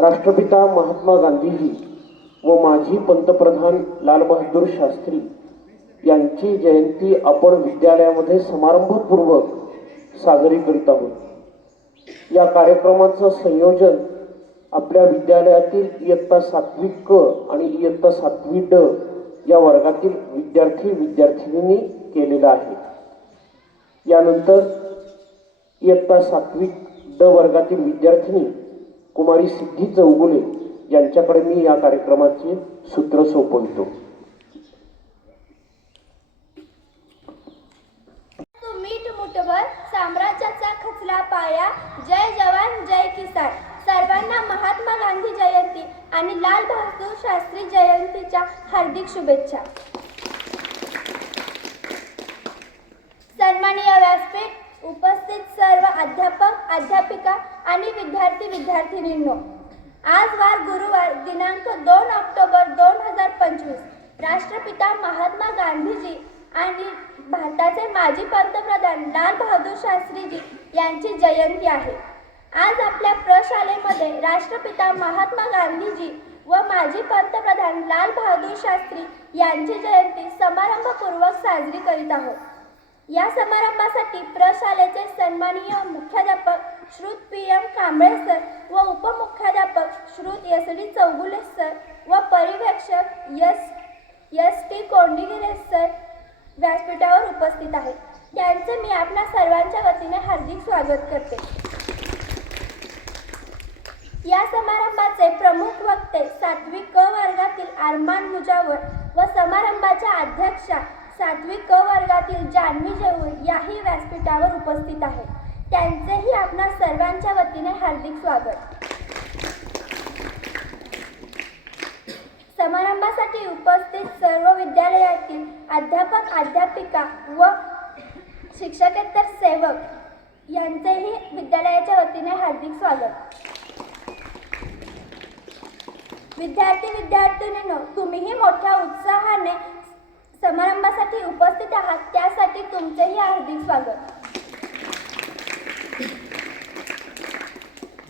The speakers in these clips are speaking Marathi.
राष्ट्रपिता महात्मा गांधीजी व माजी पंतप्रधान लालबहादूर शास्त्री यांची जयंती आपण विद्यालयामध्ये समारंभपूर्वक साजरी करीत आहोत. या कार्यक्रमाचं संयोजन आपल्या विद्यालयातील इयत्ता सातवी क आणि इयत्ता सातवी ड या वर्गातील विद्यार्थी विद्यार्थिनींनी केलेलं आहे. यानंतर इयत्ता सातवी ड वर्गातील विद्यार्थिनी कुमारी सिद्धी चौगुले यांच्याकडे मी या कार्यक्रमाचे सूत्र सोपवतो. साम्राज्याचा खचला पाया. जय जवान जय किसान. सर्वांना महात्मा गांधी जयंती आणि लाल बहादूर शास्त्री जयंतीच्या हार्दिक शुभेच्छा. सन्माननीय व्यासपीठ उपस्थित सर्व अध्यापक अध्यापिका आणि विद्यार्थी विद्यार्थिनींनो आज वार गुरुवार दिनांक दोन ऑक्टोबर दोन हजार पंचवीस. राष्ट्रपिता महात्मा गांधीजी आणि भारताचे माजी पंतप्रधान लाल बहादूर शास्त्रीजी यांची जयंती आहे. आज आपल्या प्रशालेमध्ये राष्ट्रपिता महात्मा गांधीजी व माजी पंतप्रधान लाल बहादूर शास्त्री यांची जयंती समारंभपूर्वक साजरी करीत आहोत. या समारंभासाठी प्रशालेचे सन्माननीय मुख्याध्यापक श्रुत पी एम कांबळे सर व उपमुख्याध्यापक श्रुत एस डी चौगुले सर व परिवेक्षक S S T Kondigire sir व्यासपीठावर उपस्थित आहेत. त्यांचे मी आपल्या सर्वांच्या वतीने हार्दिक स्वागत करते. या समारंभाचे प्रमुख वक्ते सातवी क वर्गातील आरमान मुजावर व समारंभाच्या अध्यक्षा सातवी क वर्गातील जान्हवी जेऊर याही व्यासपीठावर उपस्थित आहेत त्यांचेही आपणा सर्वांच्या वतीने हार्दिक स्वागत. समारंभासाठी उपस्थित सर्व विद्यालयातील अध्यापक अध्यापिका व शिक्षकेतर सेवक यांचेही विद्यालयाच्या वतीने हार्दिक स्वागत. विद्यार्थी विद्यार्थिनींनो तुम्हीही मोठ्या उत्साहाने समारंभासाठी उपस्थित आहात त्यासाठी तुमचेही हार्दिक स्वागत.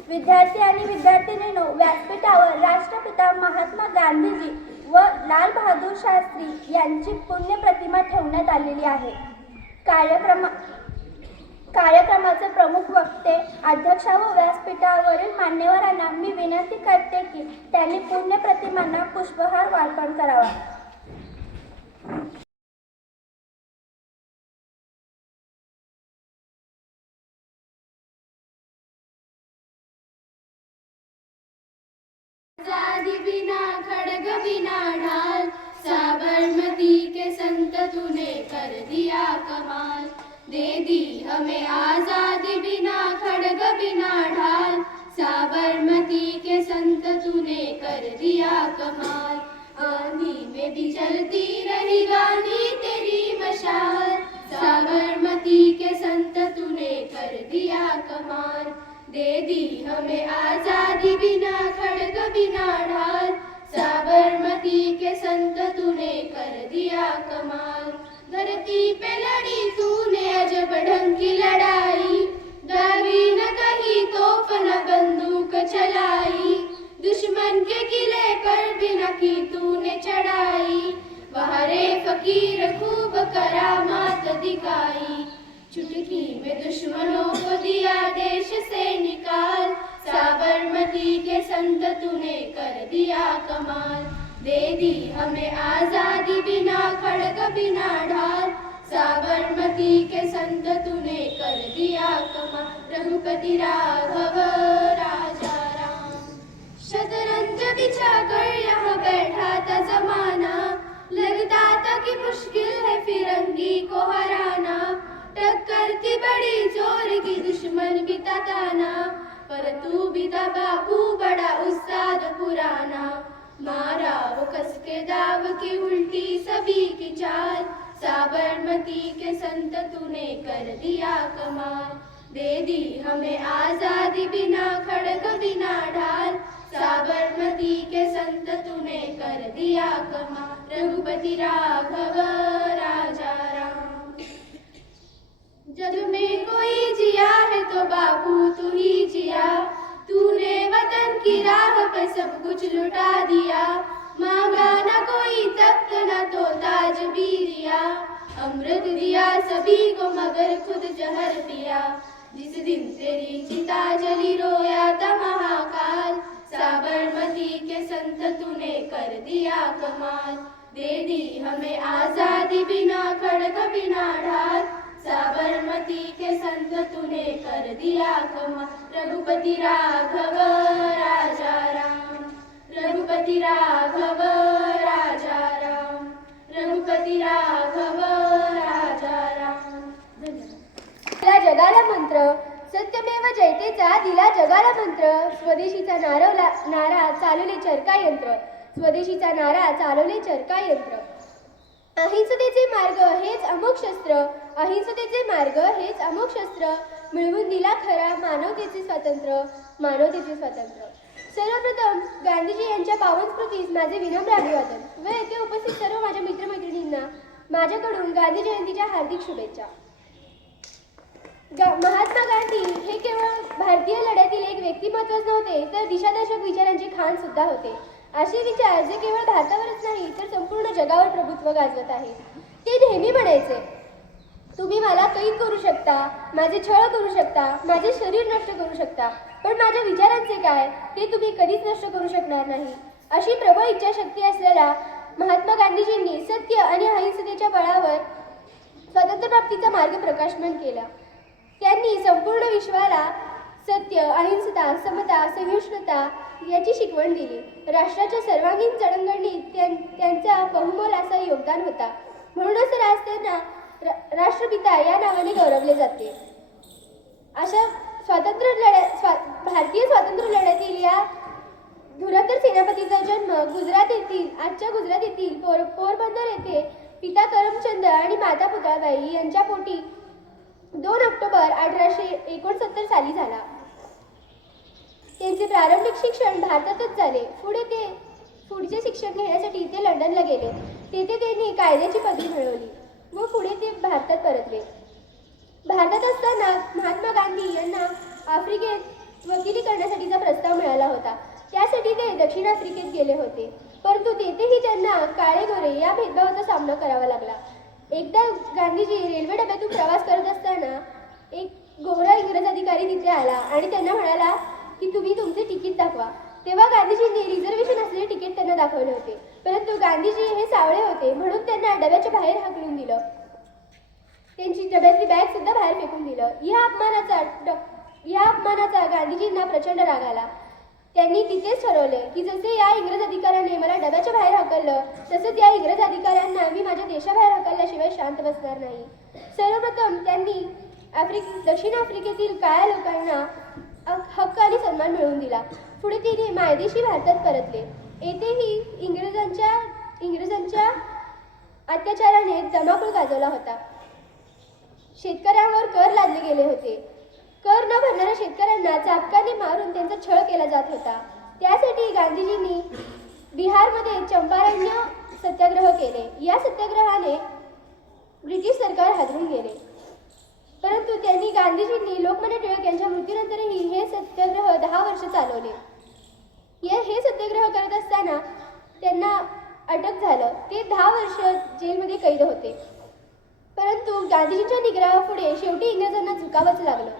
विद्यार्थी आणि विद्यार्थिनींनो व्यासपीठावर राष्ट्रपिता महात्मा गांधीजी व लाल बहादूर शास्त्री यांची पुण्य प्रतिमा ठेवण्यात आलेली आहे. कार्यक्रमा कार्यक्रमाचे प्रमुख वक्ते अध्यक्ष व व्यासपीठावरील मान्यवरांना मी विनंती करते की त्यांनी पुण्य प्रतिमांना पुष्पहार अर्पण करावा. बिना खड़ग बिना ढाल साबरमती के संत तूने कर दिया कमाल। दे दी हमें आजादी बिना खड़ग बिना ढाल साबरमती के संत तूने कर दिया कमाल। आंधी में भी चलती रही गानी तेरी मशाल। साबरमती के संत तूने कर दिया कमाल। दे दी हमें आजादी बिना खड़ग बिना ढाल। साबरमती के संत तूने कर दिया कमाल। धरती पे लड़ी तूने अजब ढंग की लड़ाई। दागी न कहीं तोप न बंदूक चलाई। दुश्मन के किले पर भी न की तूने चढ़ाई। वहाँ रे फकीर खूब करामात दिखाई। चुटकी में दुश्मनों को दिया देश से निकाल। साबरमती के संत तूने कर दिया कमाल। दे दी हमें आजादी बिना खड़ग बिना ढाल। साबरमती के संत तूने कर दिया कमाल। रघुपति राघव राजा। शतरंज बिछा कर यहाँ बैठा था जमाना। लगता था कि मुश्किल है फिरंगी को हराना टक्कर थी बड़ी जोर की दुश्मन भी ताना पर तू भी था बापू बड़ा उस्ताद पुराना। मारा वो कस के दाव की उल्टी सभी की चाल। साबरमती के संत तूने कर दिया कमाल। दे दी हमें आजादी बिना खड़ग बिना ढाल। साबरमती के संत तूने कर दिया कमाल रघुपति राघव, राजा राम। जग में कोई जिया है तो बाबू तू ही जिया। तूने वतन की राह पे सब कुछ लुटा दिया। मांगा न कोई तख्त, न तो ताज भी दिया अमृत दिया सभी को मगर खुद जहर पिया। जिस दिन तेरी चिता जली रोया था महाकाल साबरमती के संत तूने कर दिया कमाल. दे दी हमें आजादी बिना खड़ग बिना ढाल. साबरमती के संत तूने कर दिया कमाल. रघुपति राघव राजा राम. रघुपति राघव राजा राम. रघुपति राघव राजा राम. जगाला मंत्र सत्यमेव जयतेचा दिला जगाला मंत्र. स्वदेशीचा नारवला नारा चालवले चरका यंत्र. स्वदेशीचा नारा चालवले चरका यंत्र. अहिंसतेचे मार्ग हेच अमुक शस्त्र. अहिंसतेचे मार्ग हेच अमुक शस्त्र. मिळवून दिला खरा मानवतेचे स्वातंत्र्य. मानवतेचे स्वातंत्र्य. सर्वप्रथम गांधीजी यांच्या पावन स्मृतीस माझे विनम्र अभिवादन. व येथे उपस्थित सर्व माझ्या मित्रमैत्रिणींना माझ्याकडून गांधी जयंतीच्या हार्दिक शुभेच्छा. महात्मा गांधी हे केवळ भारतीय लढ्यातील एक व्यक्तिमत्वच नव्हते तर दिशादर्शक विचारांचे खान सुद्धा होते. असे विचार जे केवळ भारतावरच नाही तर संपूर्ण जगावर प्रभुत्व गाजवत आहे ते नेहमी म्हणायचे तुम्ही मला कैद करू शकता माझे छळ करू शकता माझे शरीर नष्ट करू शकता पण माझ्या विचारांचे काय? ते तुम्ही कधीच नष्ट करू शकणार नाही. अशी प्रबळ इच्छाशक्ती असलेल्या महात्मा गांधीजींनी सत्य आणि अहिंसतेच्या बळावर स्वातंत्र्यप्राप्तीचा मार्ग प्रकाशमान केला. त्यांनी संपूर्ण विश्वाला सत्य अहिंसता समता सहिष्णुता याची शिकवण दिली. राष्ट्राच्या सर्वांगीण जडणघडणीत त्यां- त्यांचा बहुमोल असा योगदान होता. म्हणूनच तर आज त्यांना रा- राष्ट्रपिता या नावाने गौरवले जाते. अशा स्वातंत्र्य लढ्या स्वा भारतीय स्वातंत्र्य लढ्यातील या धुरंधर सेनापतीचा जन्म गुजरात येथील आजच्या गुजरात येथील पोर पोरबंदर येथे पिता करमचंद आणि माता पुतळाबाई यांच्या पोटी दोन ऑक्टोबर अठराशे एकोणसत्तर साली झाला. त्यांचे प्रारंभिक शिक्षण भारतातच झाले. पुढे ते पुढचे शिक्षण घेण्यासाठी ते लंडनला गेले. तेथे त्यांनी कायद्याची पदवी मिळवली. व पुढे ते भारतात परतले. भारतात असताना महात्मा गांधी यांना आफ्रिकेत वकिली करण्यासाठीचा प्रस्ताव मिळाला होता. त्यासाठी ते दक्षिण आफ्रिकेत गेले होते. परंतु तेथेही त्यांना काळे गोरे या भेदभावाचा सामना करावा लागला. एकदा गांधीजी रेल्वे डब्यातून प्रवास करत असताना एक गोरा इंग्रज अधिकारी तिथे आला आणि त्यांना म्हणाला की तुम्ही तुमचे तिकीट दाखवा. तेव्हा गांधीजींनी रिझर्वेशन असलेले तिकीट त्यांना दाखवले होते. परंतु गांधीजी हे सावळे होते म्हणून त्यांना डब्याच्या बाहेर हाकलून दिलं. त्यांची डब्यातली बॅग सुद्धा बाहेर फेकून दिलं. या अपमानाचा या अपमानाचा गांधीजींना प्रचंड राग आला. त्यांनी तिथेच ठरवले की जसे या इंग्रज अधिकाऱ्याने मला डब्याच्या बाहेर हाकललं तसंच या इंग्रज अधिकाऱ्यांना मी माझ्या देशाबाहेर हाकलल्याशिवाय शांत बसणार नाही. सर्वप्रथम त्यांनी आफ्रिक दक्षिण आफ्रिकेतील काळ्या लोकांना हक्क आणि सन्मान मिळवून दिला. पुढे तिने मायदेशी भारतात परतले. येथेही इंग्रजांच्या इंग्रजांच्या अत्याचाराने जमाकूळ गाजवला होता. शेतकऱ्यांवर कर लादले गेले होते. कर न भरणाऱ्या शेतकऱ्यांना चापकाने मारून त्यांचा छळ केला जात होता. त्यासाठी गांधीजींनी बिहारमध्ये चंपारण्य सत्याग्रह केले. या सत्याग्रहाने ब्रिटिश सरकार हादरून गेले. परंतु त्यांनी गांधीजींनी लोकमान्य टिळक यांच्या मृत्यूनंतरही हे सत्याग्रह दहा वर्ष चालवले. या हे सत्याग्रह करत असताना त्यांना अटक झालं. ते दहा वर्ष जेलमध्ये कैद होते. परंतु गांधीजींच्या निग्रहापुढे शेवटी इंग्रजांना झुकावंच लागलं.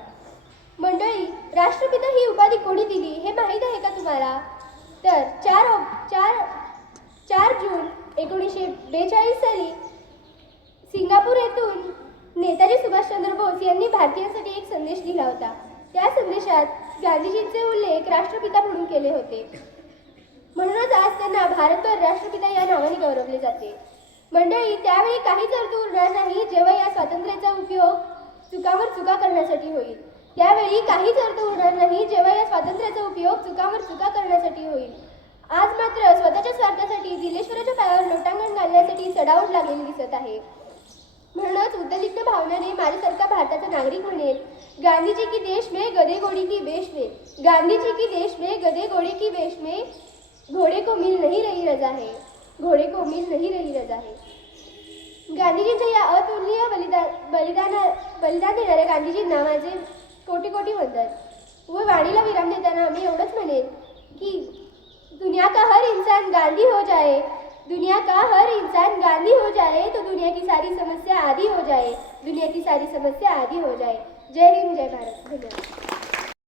मंडळी राष्ट्रपिता ही उपाधी कोणी दिली हे माहीत आहे का तुम्हाला? तर चार चार चार जून एकोणीसशे बेचाळीस साली सिंगापूर येथून नेताजी सुभाषचंद्र बोस यांनी भारतीयांसाठी एक संदेश दिला होता. त्या संदेशात गांधीजींचे उल्लेख राष्ट्रपिता म्हणून केले होते. म्हणूनच आज त्यांना भारतभर राष्ट्रपिता या नावाने गौरवले जाते. मंडळी त्यावेळी काहीच अर्थ उरणार नाही जेव्हा या स्वातंत्र्याचा उपयोग चुकावर चुका करण्यासाठी होईल. त्यावेळी काहीच अर्थ होणार नाही जेव्हा या स्वातंत्र्याचा उपयोग चुकावर चुका करण्यासाठी होईल. आज मात्र स्वतःच्या स्वार्थासाठी दिलेश्वराच्या पायावर लोटांगण घालण्यासाठी चढावट लागलेली दिसत आहे. म्हणूनच उद्दलिग्न भावनाने माझ्यासारखा भारताचा नागरिक म्हणेल गांधीजी की देश में गधे घोड़ी की बेश में गांधीजी की देश में गधे घोड़े की बेश में घोड़े को मिल नहीं रही रजा है घोड़े को मिल नहीं रही रजा है. गांधीजींच्या या अतुलनीय बलिदान बलिदाना बलिदान देणाऱ्या गांधीजींना माझे कोटी कोटी वंदन व वाणीला विराम देताना मी एवढंच म्हणेन की दुनिया का हर इंसान गांधी हो जाए दुनिया का हर इंसान गांधी हो जाए तो दुनिया की सारी समस्या आधी हो जाए दुनिया की सारी समस्या आधी हो जाए. जय हिंद जय भारत. धन्यवाद.